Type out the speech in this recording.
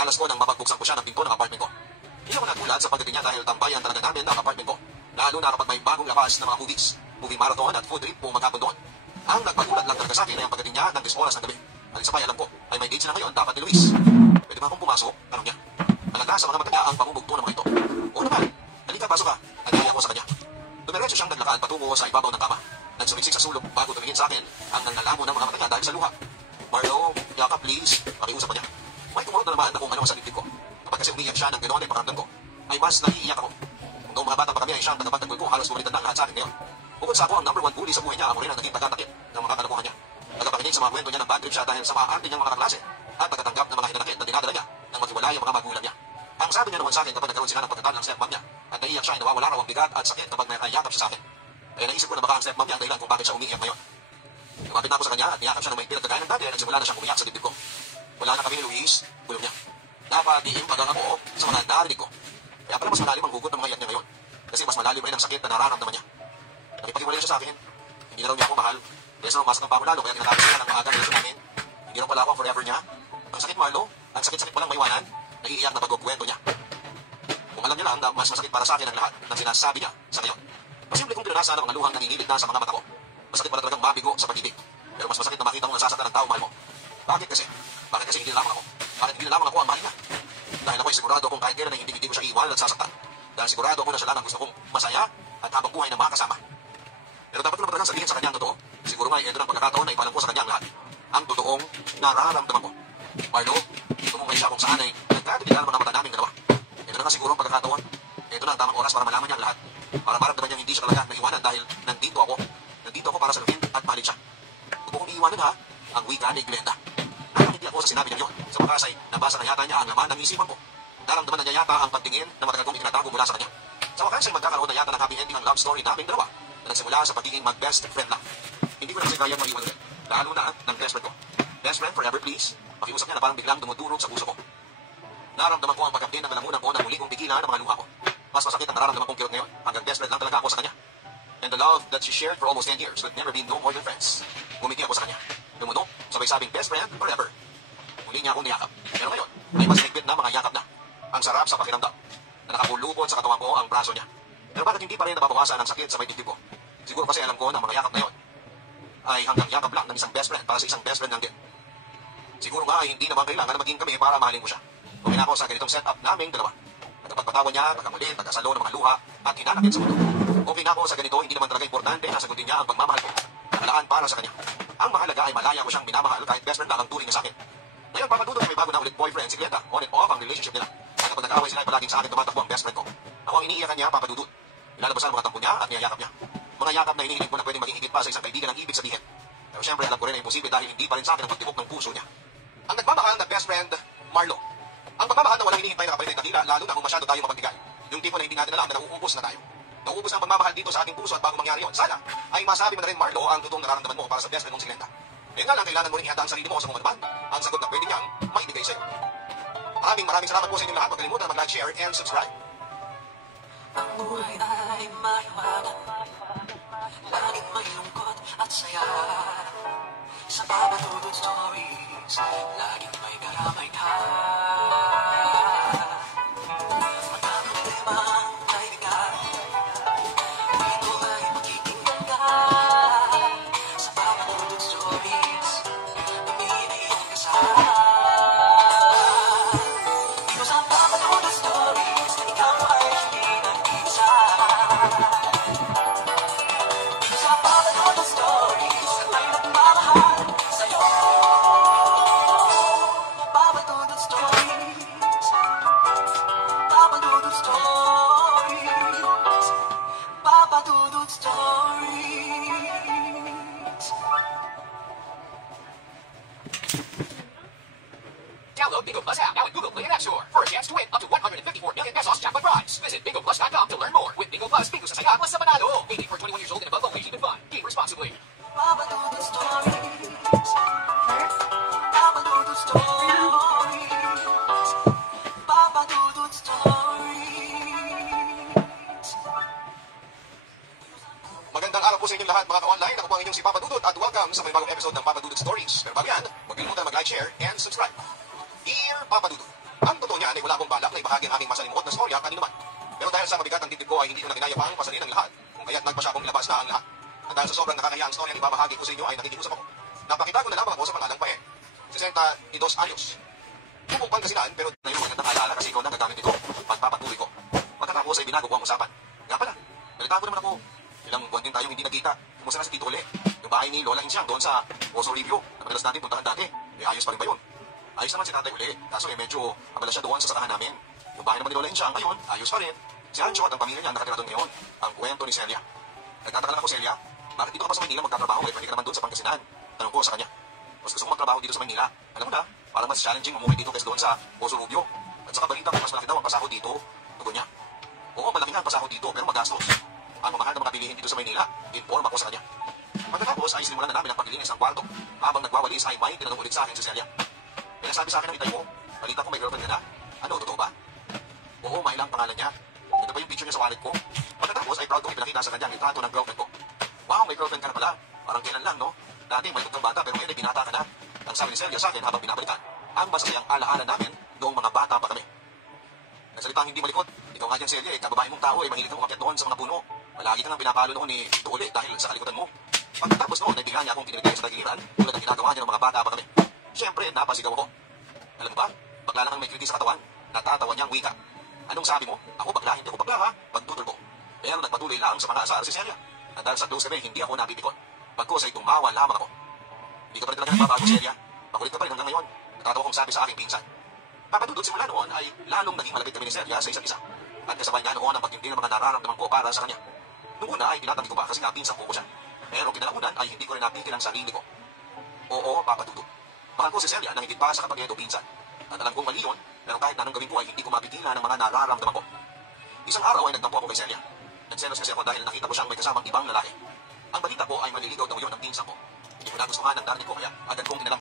Pagdalas ko nang mapagbuksan ko siya ng pinto ng apartment ko. Hindi ako nagulat sa pagdating niya dahil tambayan talaga namin ang apartment ko. Lalo na kapag may bagong labas na mga movies, movie marathon at food trip po maghapon doon. Ang nagpagulat lang talaga sa akin ay ang pagdating niya ng 10 oras ng gabi. Ang isa pa alam ko ay may date sila ngayon dapat ni Luis. Pwede ba akong pumasok? Tanong niya. Alala sa mga mata niya ang pamumugto ng mga ito. Oo naman. Halika, pasok ka. Nagaya ko sa kanya. Dumiretso siyang naglakad patungo sa ibabaw ng kama. Nagsumiksik sa sulok bago tumingin sa akin ang nanlalamo ng mga mata niya dahil sa luha. Marlo, yaka please. Pakiusap pa niya. May tumurot na naman akong ano sa dibdib ko. Kapag kasi umiiyak siya ng ganoon ay pakiramdam ko, ay mas naiiyak ako. Kung noong mga bata pa kami ay siyang tagapagtanggol ko, halos bumalitan na ang lahat sa akin ngayon. Bukod sa ako ang number 1 bully sa buhay niya, ako rin ang naging taga-takip ng mga kalokohan niya. Tagapakinig sa mga kwento niya ng bad trip siya dahil sa maaarte niyang mga kaklase at pagkatanggap ng mga hinanakit na dinadala niya nang maghiwalay ang mga magulang niya. Ang sabi niya naman sa akin kapag nagkaroon sila ng pagkatalo ng stepmom niya at naiiyak siya ay nawawala raw ang bigat at sakit kapag nayakap siya sa akin. Kaya naisip ko na baka ang stepmom niya ang dahilan kung bakit siya umiiyak ngayon. Lumapit na ako sa kanya at niyakap siya ng mahigpit at kagaya ng dati ay nagsimula na siyang umiyak sa dibdib ko. Wala na kami ni Luis, bulong niya. Dapat iimpagang ako sa mga narinig ko. Kaya pala mas malalim ang hugot ng mga iyak niya ngayon. Kasi mas malalim rin ang sakit na nararamdaman niya. Nakipag-iwalay siya sa akin. Hindi na raw niya ako mahal. Kaya sa umasok ng pamulalo kaya tinatapos niya ng maagang relasyon namin. Hindi raw pala ako ang forever niya. Ang sakit, Marlo. Ang sakit-sakit palang maiwanan. Naiiyak na pagkukwento niya. Kung alam niya lang na mas masakit para sa akin ang lahat ng sinasabi niya sa ngayon. Masimple kong pinanasa ng mga luhang nangingilit na sa mga mata ko. Masakit pala talagang mabigo sa pag-ibig. Pero mas masakit na makita mo nasasaktan ng tao mahal mo. Bakit kasi? Bakit kasi hindi na lamang ako? Bakit hindi na lamang ako ang mahal niya? Dahil ako'y sigurado kung kahit kailan ay hindi ko siya iiwanan at sasaktan. Dahil sigurado ako na siya lang ang gusto kong masaya at habang buhay na makasama. Pero dapat ko na talagang sabihin sa kanya ang totoo. Siguro nga ito ng pagkakataon na ipalam ko sa kanya ang lahat. Ang totoong nararamdaman ko. Marlo, tumungay siya kung saan ay nagkatigilan ang mga mata naming dalawa. Ito na nga siguro ang pagkakataon. Ito na ang tamang oras para malaman niya ang lahat. Para maramdaman niyang hindi siya talaga naiwanan dahil nandito ako. Nandito ako para saluhin at mahalin siya. Huwag kong iiwanan ha, ang wika ni Glenda. Nakakiti ako sa sinabi niya yun. Sa wakas ay nabasa na yata niya ang laman ng isipan ko. Naramdaman na niya yata ang pagtingin na matagal kong itinatago mula sa kanya. Sa wakas ay magkakaroon na yata ng happy ending ang love story naming dalawa na nagsimula sa pagiging mag-best friend lang. Hindi ko na kasi kayang mag-iwan ulit. Lalo na ng best friend ko. Best friend forever please. Pakiusap niya na parang biglang dumudurog sa puso ko. Naramdaman ko ang pagkapdin ng lalamunan ko na muli kong pigilan ng mga luha ko. Mas masakit ang nararamdaman kong kirot ngayon. Hanggang best friend lang talaga ako sa kanya. And the love that she shared for almost 10 years would never be no more than friends. Gumiti ako sa kanya. Lumunok, sabay-sabing best friend forever. Muli niya akong niyakap. Pero ngayon, ay mas higpit na mga yakap na. Ang sarap sa pakiramdam. Na nakapulupot sa katawan ko ang braso niya. Pero bakit hindi pa rin nababawasan ang sakit sa may dibdib ko? Siguro kasi alam ko na mga yakap na yon ay hanggang yakap lang ng isang best friend para sa isang best friend lang din. Siguro nga ay hindi naman kailangan na maging kami para mahalin ko siya. Okay na ako sa ganitong setup naming dalawa. Nagpagpatawa niya, pagkamulit, pagkasalo ng mga luha, at hinanakit sa mundo. Okay na ako sa ganito, hindi naman talaga importante na sagutin niya ang pagmamahal ko. Nakalaan para sa kanya. Ang mahalaga ay malaya ko siyang minamahal kahit best friend lang ang turing niya sa akin. Ngayon, papadudod may bago na ulit boyfriend si Glenda. On and off ang relationship nila. At kapag nag-away sila ay palaging sa akin tumatakbo ang best friend ko. Ako ang iniiyakan niya, papadudod. Ilalabasan ang mga tampo niya at niyayakap niya. Mga yakap na hinihiling ko na pwedeng maging higit pa sa isang kaibigan ang ibig sabihin. Pero syempre alam ko rin na imposible dahil hindi pa rin sa akin ang pagtibok ng puso niya. Ang nagmamahal na best friend, Marlo. Ang pagmamahal na walang hinihintay na kapalit ng kanila, lalo na kung masyado tayo mapagbigay. Yung tipo na hindi natin alam na nauubos na tayo. Nauubos na ang pagmamahal dito sa ating puso at bago mangyari yun, sana ay masabi mo na rin, Marlo, ang totoong nararamdaman mo para sa best friend mong si Glenda. Ngayon nga lang, kailangan mo rin ihanda ang sarili mo sa kung ano man ang sagot na pwede niyang maibigay sa'yo. Maraming salamat po sa inyong lahat. Huwag kalimutan na mag-like, share, and subscribe. Ang buhay ay maliwanag, laging may lungkot at saya. Sa Papatudod Stories, laging may karamay ka. Magkakalimang kaibigan, dito ay makikinggan ka. Sa Papatudod Stories, umiiyak ka sa dito sa Papatudod Stories, na ikaw ay hindi nag-isa. Dito sa Papatudod Stories, may nagmamahal sa'yo. Papatudod Stories, Papatudod Stories, Papatudod Stories. Download Bingo Plus app now at Google Play and App Store for a chance to win up to 154 million pesos jackpot prize. Visit bingoplus.com to learn more. With Bingo Plus, bingo sa saya, plus sa panalo. 18 for 21 years old and above, always even fun. Game responsibly. Papatudod Stories, Papatudod Stories, Papatudod Stories. Magandang araw po sa inyong lahat mga ka-online. Ako po ang inyong si Papa Dudut at welcome sa may bagong episode ng Papa Dudut Stories. Pero bago yan, huwag kalimutan mag-like, share, and subscribe. Dear Papa Dudut, Ang totoo niyan ay wala akong balak na ibahagi ang aking masalimuot na storya kanino man. Pero dahil sa mabigat ang dibdib ko ay hindi ko na kinaya pang pasanin ang lahat, kung kaya't nagpa siya akong ilabas na ang lahat. At dahil sa sobrang nakakahiya ang storya ang ibabahagi ko sa inyo ay nakikiusap ako. Napakita ko na lamang ako sa pangalang Pae. 62 anyos. Bumukbang kasinan pero na yung magandang alaala kasi ikaw na gagamit ito. Pagpapatuloy ko. Pagkatapos ay binago ko ang usapan. Nga pala, nalitago naman ako. Ilang buwan din tayong hindi nagkita. Kumusta na si Tito Uli? Yung bahay ni Lola Insyang doon sa Oso Review na madalas natin puntahan dati. Eh ayos pa rin ba yun? Ayos naman si Tatay Uli. Kaso eh medyo abala siya doon sa sakahan namin. Yung bahay naman ni Lola Insyang ngayon, ayos pa rin. Si Ancho at ang pamilya niya nakatira doon ngayon. Ang kwento ni Celia. Nagtataka lang ako, Celia. Bakit dito ka pa sa Maynila magtatrabaho? Eh pwede ka naman doon sa Pangasinan. Tanong ko sa kanya. Mas gusto ko magtrabaho dito sa Maynila. Alam mo na, parang mas challenging umuwi dito kaysa doon sa Oso Rubio. At saka balita ko mas malaki daw ang pasahod dito. Tugon niya. Oo, malaki nga ang pasahod dito pero magastos. Ang mamahal na mga bilihin dito sa Maynila, inform ako sa kanya. Pagkatapos ay sinimulan na namin ang paglilinis ng kwarto. Habang nagwawalis ay may tinanong ulit sa akin si Celia. Kaya sabi sa akin ng itay mo, balita ko may girlfriend ka na. Ano, totoo ba? Oo, may ilang pangalan niya. Ito pa yung picture niya sa wallet ko. Pagkatapos ay proud kong ipinakita sa kanya ang litrato ng girlfriend ko. Wow, may girlfriend ka na pala. Parang kailan lang, no? Dati may kang bata pero ngayon ay binata ka na. Ang sabi ni Celia sa akin habang binabalikan, ang masayang alaala namin noong mga bata pa kami. Nagsalitang hindi malikot. Ikaw nga dyan, Celia, kababae mong tao ay mahilig kang umakyat doon sa mga puno. Palagi ka nang pinapalo noon ni Tito Uli dahil sa kalikutan mo. Pagkatapos noon, ay bigla niya akong tinirigay sa tagiliran tulad ng ginagawa niya ng mga bata pa kami. Siyempre, napasigaw ako. Alam mo ba, bakla lang ang may kiliti sa katawan, natatawa niyang wika. Anong sabi mo? Ako bakla, hindi ako bakla ha? Pagtutol ko. Pero nagpatuloy lang sa mga asar si Celia. At dahil sa close kami, hindi ako nabibikon. Pagkos ay tumawa lamang ako. Hindi ka pa rin talaga nagbabago, Celia. Makulit ka pa rin hanggang ngayon. Natatawa kong sabi sa aking pinsan. Papadudod simula noon ay lalong naging malapit kami ni Celia sa isa't isa. At kasabay niya noon ang pagtindi ng mga nararamdaman ko para sa kanya. Noong una ay pinatanggi ko pa kasi napinsan ko siya. Pero kinalaunan ay hindi ko rin napigil ang sarili ko. Oo, papadudod. Mahal ko si Celia nang higit pa sa kapag ito pinsan. At alam kong mali yun, pero kahit na anong gawin ko ay hindi ko mapigilan ang mga nararamdaman ko. Isang araw ay nagtampo ako kay Celia. Nagselos kasi ako dahil nakita ko siyang may kasamang ibang lalaki. Ang balita ko ay maliligaw daw yun ng pinsan ko. Hindi ko nagustuhan ang darinig ko kaya agad kong inalam